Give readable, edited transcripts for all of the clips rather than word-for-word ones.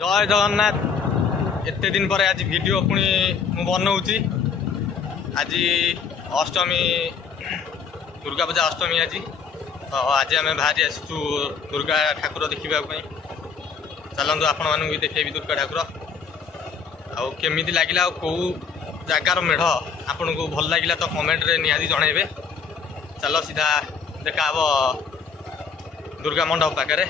जय जगन्नाथ। एते दिन पर आज वीडियो पुणी मु बनाऊँगी। आज अष्टमी दुर्गा पूजा अष्टमी आज तो आज आम बाहरी आसु दुर्गा ठाकुर देखा। चलतु आपण मानू भी देखेबी दुर्गा ठाकुर आमी लगे कौ जगार मेढ़ आपन को भल लगे तो कमेंट रे निहाती जनइबे। चलो सीधा देखा दुर्गा मंडप पाखे।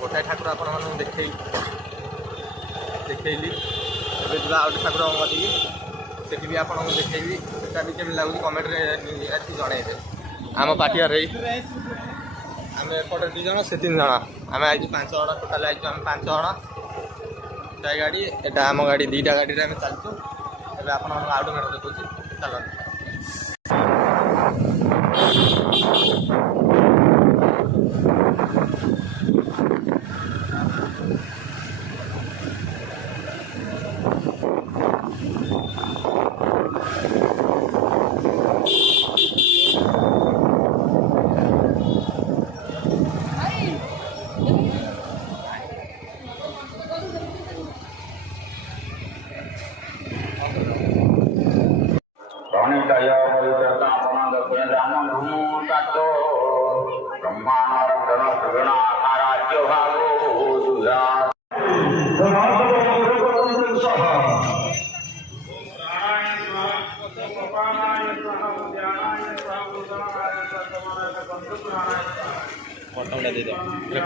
गोटाए ठाकुर आपण देखली आउट ठाकुर से भी आपको देखी से भी केमी लगुच कमेंट जनइबे। आम पार्टियार आम एपटे 2 जन से 3 जन आम आज 5 जन टोटाल आज 5 जन गाड़ी एटा आम गाड़ी 2टा गाड़ी आम चलचु। एवं आप आउट मेढ़ देखुची चल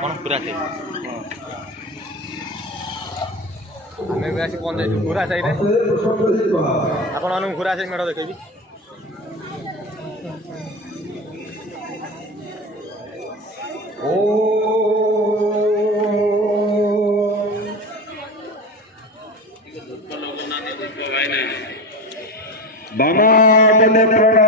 कौन पूरा थे आम भी आसी पहुँच जाइए घुरा साइड आपण घुरा साइड मेढ़ देखेबी। बाबा प्रणाम।